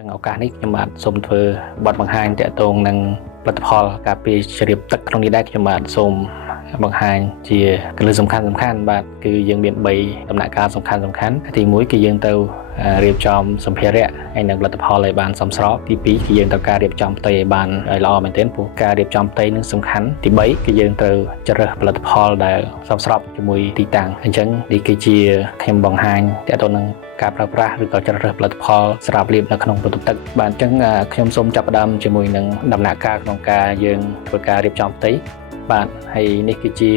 ចឹងឱកាសនេះខ្ញុំបាទសូមធ្វើបទបង្ហាញតាក់ទងនឹងផលិតផលការពារជ្រាបទឹកក្នុងនេះដែរខ្ញុំបាទសូមបង្ហាញជាគន្លឹះសំខាន់បាទគឺយើងមាន3ដំណាក់កាលសំខាន់ទី1គឺយើងទៅរៀបចំសម្ភារៈហើយនឹងផលិតផលឲ្យបានសមស្របទី2គឺយើងត្រូវការរៀបចំផ្ទៃឲ្យបានឲ្យល្អមែនទែនព្រោះការរៀបចំផ្ទៃនឹងសំខាន់ទី3គឺយើងត្រូវជ្រើសផលិតផលដែលសមស្របជាមួយទីតាំងអញ្ចឹងនេះគឺជាខ្ញុំបង្ហាញតាក់ទងនឹងការប្រើប្រាស់ឬក៏ជ្រើសរើសផលិតផលស្រាប់លាបនៅក្នុងបន្ទប់ទឹកបាទអញ្ចឹងខ្ញុំសូមចាប់ផ្ដើមជាមួយនឹងដំណាក់កាលក្នុងការយើងធ្វើការរៀបចំផ្ទៃបាទហើយនេះគឺជា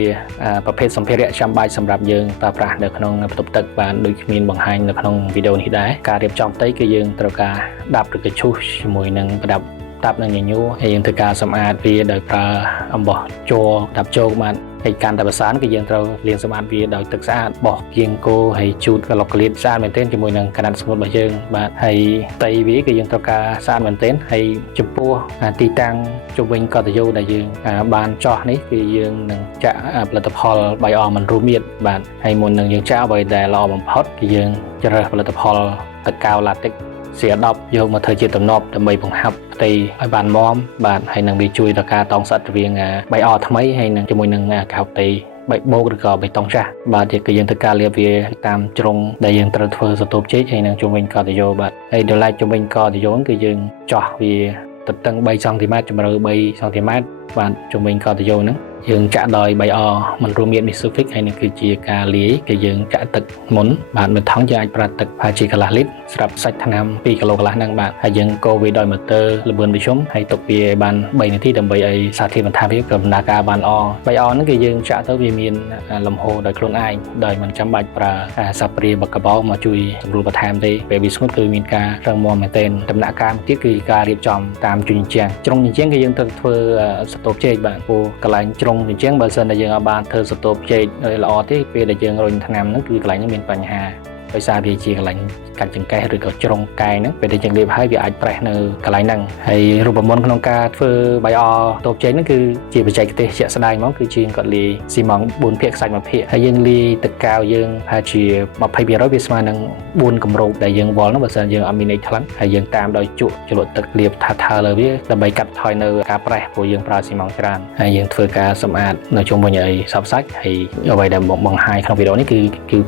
ប្រភេទសម្ភារៈចាំបាច់សម្រាប់យើងប្រើប្រាស់នៅក្នុងបន្ទប់ទឹកបាទដូចមានបង្ហាញនៅក្នុងវីដេអូនេះដែរការរៀបចំផ្ទៃគឺយើងត្រូវការដាប់ឬក៏ឈូសជាមួយនឹងប្រដាប់តាប់នឹងញញួរហើយយើងធ្វើការសម្អាតវាដោយប្រើអំបោះជ័រដាប់ជោគបាទហើយកាន់តែប្រសានគឺយើងត្រូវលាងសម្អាតវាដោយទឹកស្អាតបោះគៀងគោហើយជូតក្លុកក្លៀតស្អាតមែនទែនជាមួយនឹងកណាត់ស្ងួតរបស់យើងបាទហើយផ្ទៃវាគឺយើងត្រូវការស្អាតមែនទែនហើយចំពោះទីតាំងជុំវិញកតយោដែលយើងបានចោះនេះគឺយើងនឹងចាក់ផលិតផលបាយអមិនរួមមានបាទហើយមុននឹងយើងចាក់អ្វីដែលល្អបំផុតគឺយើងជ្រើសផលិតផលទឹកកៅឡាទិកសៀ10យកមកធ្វើជាទំនាប់ដើម្បីបង្ហាប់ផ្ទៃឲ្យបានមាំបាទហើយនឹងវាជួយដល់ការតងស្អិតរវាងបាយអថ្មីហើយនឹងជាមួយនឹងកៅផ្ទៃបេបោកឬក៏បេតុងចាស់បាទគឺយើងធ្វើការលាបវាតាមជ្រុងដែលយើងត្រូវធ្វើសន្ទប់ជែកហើយនឹងជុំវិញកតយោបាទហើយដល់ឡែកជុំវិញកតយោគឺយើងចោះវាទទឹង3សង់ទីម៉ែត្រជម្រៅ3សង់ទីម៉ែត្របាទជុំវិញកតយោហ្នឹងយើងចាក់ដោយបាយអមិនរួមមានមីសូហ្វិកហើយនេះគឺជាការលាយគឺយើងចាក់ទឹកមុនបាទមួយថង់យើងអាចប្រើទឹកប្រហែលជាកន្លះលីត្រស្រាប់សាច់ថ្នាំ2គីឡូកន្លះហ្នឹងបាទហើយយើងកូរវាដោយម៉ូទ័រល្បឿនវិជុំហើយទុកវាបាន3នាទីដើម្បីឲ្យសារធាតុបន្ថែមវាដំណើរការបានល្អបាយអហ្នឹងគឺយើងចាក់ទៅវាមានលំហូរដោយខ្លួនឯងដោយមិនចាំបាច់ប្រើសាព្រាបកបោមកជួយសម្រួលបន្ថែមទេពេលវាស្ងួតគឺមានការរឹងមាំមែនទែនដំណាក់កាលទៀតគឺការរៀបចំតាមជញ្ជាំងជ្រុងជញ្ជាំងគឺយើងត្រូវធ្វើសន្ទប់ជែកបាទព្រោះកន្លែងជ្រុងអញ្ចឹងបើសិនតែយើងអាចបានធ្វើសន្ទប់ជែកល្អទេពេលដែលយើងរុញថ្នាំហ្នឹងគឺកន្លែងហ្នឹងមានបញ្ហាដោយសារវាជាកន្លែងកាច់ចង្កេះឬក៏ជ្រុងកែហ្នឹងពេលដែលយើងលាបហើយវាអាចប្រេះនៅកន្លែងហ្នឹងហើយរូបមន្តក្នុងការធ្វើបាយអតូបជែកហ្នឹងគឺជាបច្ចេកទេសជាក់ស្ដែងហ្មងគឺជាគាត់លាយស៊ីម៉ង់4ភាគខ្សាច់1ភាគហើយយើងលាយទឹកកៅយើងប្រហែលជា20%វាស្មើនឹង4គម្របដែលយើងវល់ហ្នឹងបើសិនយើងអត់មានអីថ្លឹងហើយយើងតាមដោយជក់ជ្រលក់ទឹកលាបថាលើវាដើម្បីកាត់បន្ថយនៅការប្រេះព្រោះយើងប្រើស៊ីម៉ង់ច្រើនហើយយើងធ្វើការសម្អាតនៅជុំវិញឲ្យសព្វសាច់ហើយអ្វីដែលបង្ហាញក្នុងវីដេអូនេះគឺ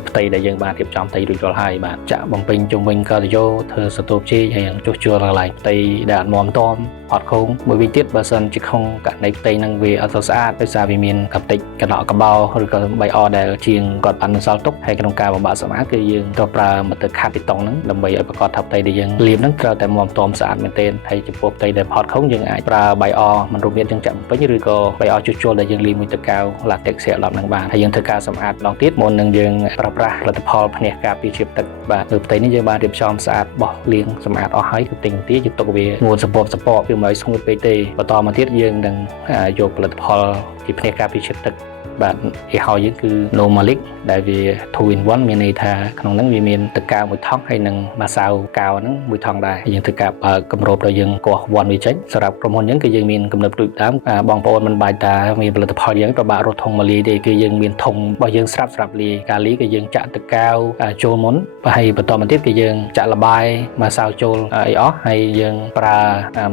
ផ្ទៃដែលយើងបានរៀបចំផ្ទៃរួចរាល់ហើយបាទចាក់បំពេញជុំវិញកតយោធ្វើសន្ទប់ជែកហើយចុះជួលកន្លែងផ្ទៃដែលអត់មាំតមអត់ខូងមួយវិញទៀតបើសិនជាក្នុងករណីផ្ទៃនឹងវាអត់ស្អាតដោយសារវាមានកតិចកណក់កបោឬក៏បាយអដែលជាងគាត់បានបន្សល់ទុកហើយក្នុងការបំបាក់សម្អាតគឺយើងត្រូវប្រើម៉ូទ័រខាត់បេតុងហ្នឹងដើម្បីឲ្យប្រកបថាផ្ទៃដែលយើងលាបហ្នឹងត្រូវតែមាំតមស្អាតមែនទែនហើយចំពោះផ្ទៃដែលផតខូងយើងអាចប្រើបាយអមិនរួមមានយើងចាក់បំពេញឬក៏បាយអចុះជួលដែលយើងលាយមួយទឹកកៅឡាទិកសៀ10ហ្នឹងបានហើយយើងធ្វើការសម្អាតម្ដងទៀតមុននឹងយើងប្រើប្រាស់ផលិតផលភ្នែកការពារជ្រាបទឹកបាទលើផ្ទៃនេះយើងបានរៀបចំស្អាតបោះលាងសម្អាតអស់ហើយគឺទិញទីយើងទុកវាងួនសពគឺមិនឲ្យស្ងួតពេកទេបន្តមកទៀតយើងនឹងយកផលិតផលជាភ្នែកការពារជ្រាបទឹកបាទគេហៅយើងគឺ Normalic ដែលវា 2 in 1 មានន័យថាក្នុងហ្នឹងវាមានទឹកកៅមួយថង់ហើយនឹងម្សៅកៅហ្នឹងមួយថង់ដែរយើងធ្វើការបើគម្របដល់យើងកោះវ៉ាន់វាចេញសម្រាប់ក្រុមហ៊ុនយើងគឺយើងមានកំណត់ដូចដើមបងប្អូនមិនបាច់តាមានផលិតផលយើងប្របាក់រត់ធុងមកលាយទេគឺយើងមានធុងរបស់យើងស្រាប់លាយការលាយគឺយើងចាក់ទឹកកៅចូលមុនហើយបន្តមកទៀតគឺយើងចាក់លបាយម្សៅចូលអីអស់ហើយយើងប្រើ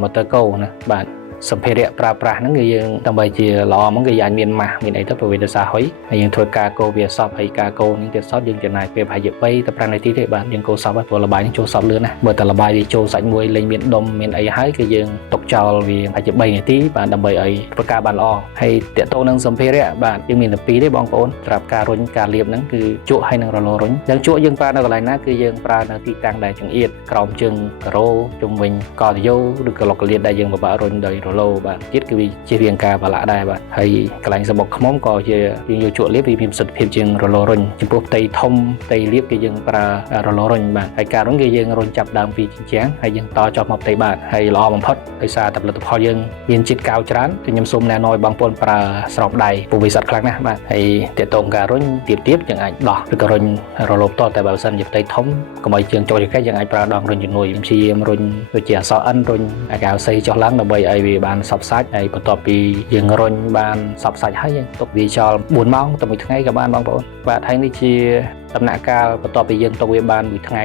ម៉ូទ័រកូណាបាទសម្ភារៈប្រើប្រាស់ហ្នឹងគឺយើងដើម្បីជាល្អហ្មងគឺយើងមានម៉ាស់មានអីទៅព្រោះវាដោយសារហុយហើយយើងធ្វើការកូរវាសពហើយការកូរនេះទៀតសតយើងចំណាយពេលប្រហែលជា3ទៅ5នាទីទេបាទយើងកូរសពហើយព្រោះលបាយនេះចូលសពលឿនណាស់បើតែលបាយវាចូលសាច់មួយលេងមានដុំមានអីហើយគឺយើងទុកចោលវាប្រហែលជា3នាទីបាទដើម្បីឲ្យធ្វើការបានល្អហើយតាក់ទងនឹងសម្ភារៈបាទយើងមានតែ2ទេបងប្អូនសម្រាប់ការរុញការលាបហ្នឹងគឺជក់ហើយនឹងរលោរុញយ៉ាងជក់យើងប្រើនៅកន្លែងណាគឺយើងប្រើនៅទីតាំងដែលចង្អៀតក្រោមជើងការ៉ូជុំវិញកតយោឬក៏ឡុកលាតដែលយើងពិបាករុញដោយឡូបាទទៀតគឺវាជារាងការប្រឡាក់ដែរបាទហើយកន្លែងសបុកខ្មុំក៏ជាយើងយកជក់លាបវាមានប្រសិទ្ធភាពជាងរលោរុញចំពោះផ្ទៃធំផ្ទៃលាបគឺយើងប្រើរលោរុញបាទហើយការរុញគឺយើងរុញចាប់ដើមពីជញ្ជាំងហើយយើងតចុះមកផ្ទៃបាតហើយល្អបំផុតដោយសារតែផលិតផលយើងមានជាតិកៅច្រើនគឺខ្ញុំសូមណែនាំឲ្យបងប្អូនប្រើស្រោបដៃព្រោះវាស័ក្តិខ្លាំងណាស់បាទហើយទាក់ទងការរុញទៀតយើងអាចដោះឬក៏រុញរលោផ្ទាល់តែបើមិនជាផ្ទៃធំកុំឲ្យជើងចូលចង្កេះយើងអាចប្រើដងរុញជំនួយព្យាយាមរុញដូចជាអក្សរ N រុញអាកៅសីចុះឡើងដើម្បីឲ្យវាបានសព្វសាច់ហើយបន្ទាប់ពីយើងរុញបានសព្វសាច់ហើយយើងទុកវាចោល4ម៉ោងទៅមួយថ្ងៃក៏បានបងប្អូនបាទហើយនេះជា ដំណាក់កាលបន្ទាប់ពីយើងទៅវាបានមួយថ្ងៃ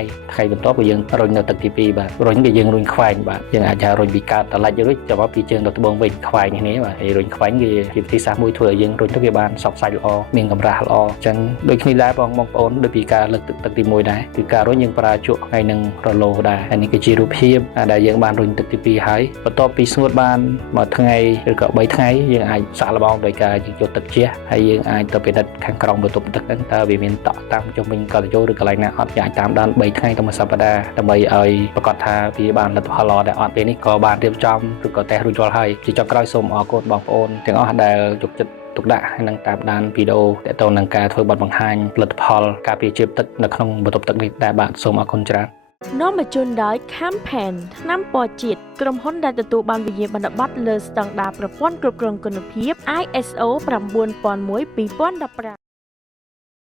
បន្ទាប់ពីយើងរុញនៅទឹកទី2បាទរុញគឺយើងរុញខ្វែងបាទយើងអាចថារុញពីកើតតឡាច់រួចចាប់ពីជើងទៅត្បូងវិញខ្វែងនេះបាទហើយរុញខ្វែងគឺជាវិធីសាស្ត្រមួយធ្វើឲ្យយើងរុញទៅវាបានសោកសាច់ល្អមានកម្រាស់ល្អអញ្ចឹងដូចគ្នាដែរបងប្អូនដូចពីការលើកទឹកទី1ដែរគឺការរុញយើងប្រើជក់ហើយនឹងរលោដែរហើយនេះគឺជារូបភាពដែលយើងបានរុញទឹកទី2ហើយបន្ទាប់ពីស្ងួតបានមួយថ្ងៃឬក៏3ថ្ងៃយើងអាចសាកល្បងដោយការយកទឹកជះហើយយើងអាចទៅពិនិត្យខាងក្រោមបន្ទប់ទឹកហ្នឹងតើវាមានតក់តាមជុំវិញកលយោឬកន្លែងណាអត់អាចតាមដាន3ថ្ងៃទៅមួយសប្តាហ៍ដើម្បីឲ្យប្រកាសថាវាបានលទ្ធផលល្អដែរអត់ពេលនេះក៏បានរៀបចំឬក៏តេស្តរួចរាល់ហើយជាចុងក្រោយសូមអរគុណបងប្អូនទាំងអស់ដែលយកចិត្តទុកដាក់ហើយនឹងតាមដានវីដេអូទាក់ទងនឹងការធ្វើបទបង្ហាញផលិតផលការពារជាតិទឹកនៅក្នុងបន្ទប់ទឹកនេះដែរបាទសូមអរគុណច្រើននាំមកជូនដោយ Campaign ថ្នាំពណ៌ជាតិក្រុមហ៊ុនដែលទទួលបានវិញ្ញាបនបត្រលើស្តង់ដារប្រព័ន្ធគ្រប់គ្រងគុណភាព ISO 9001:2015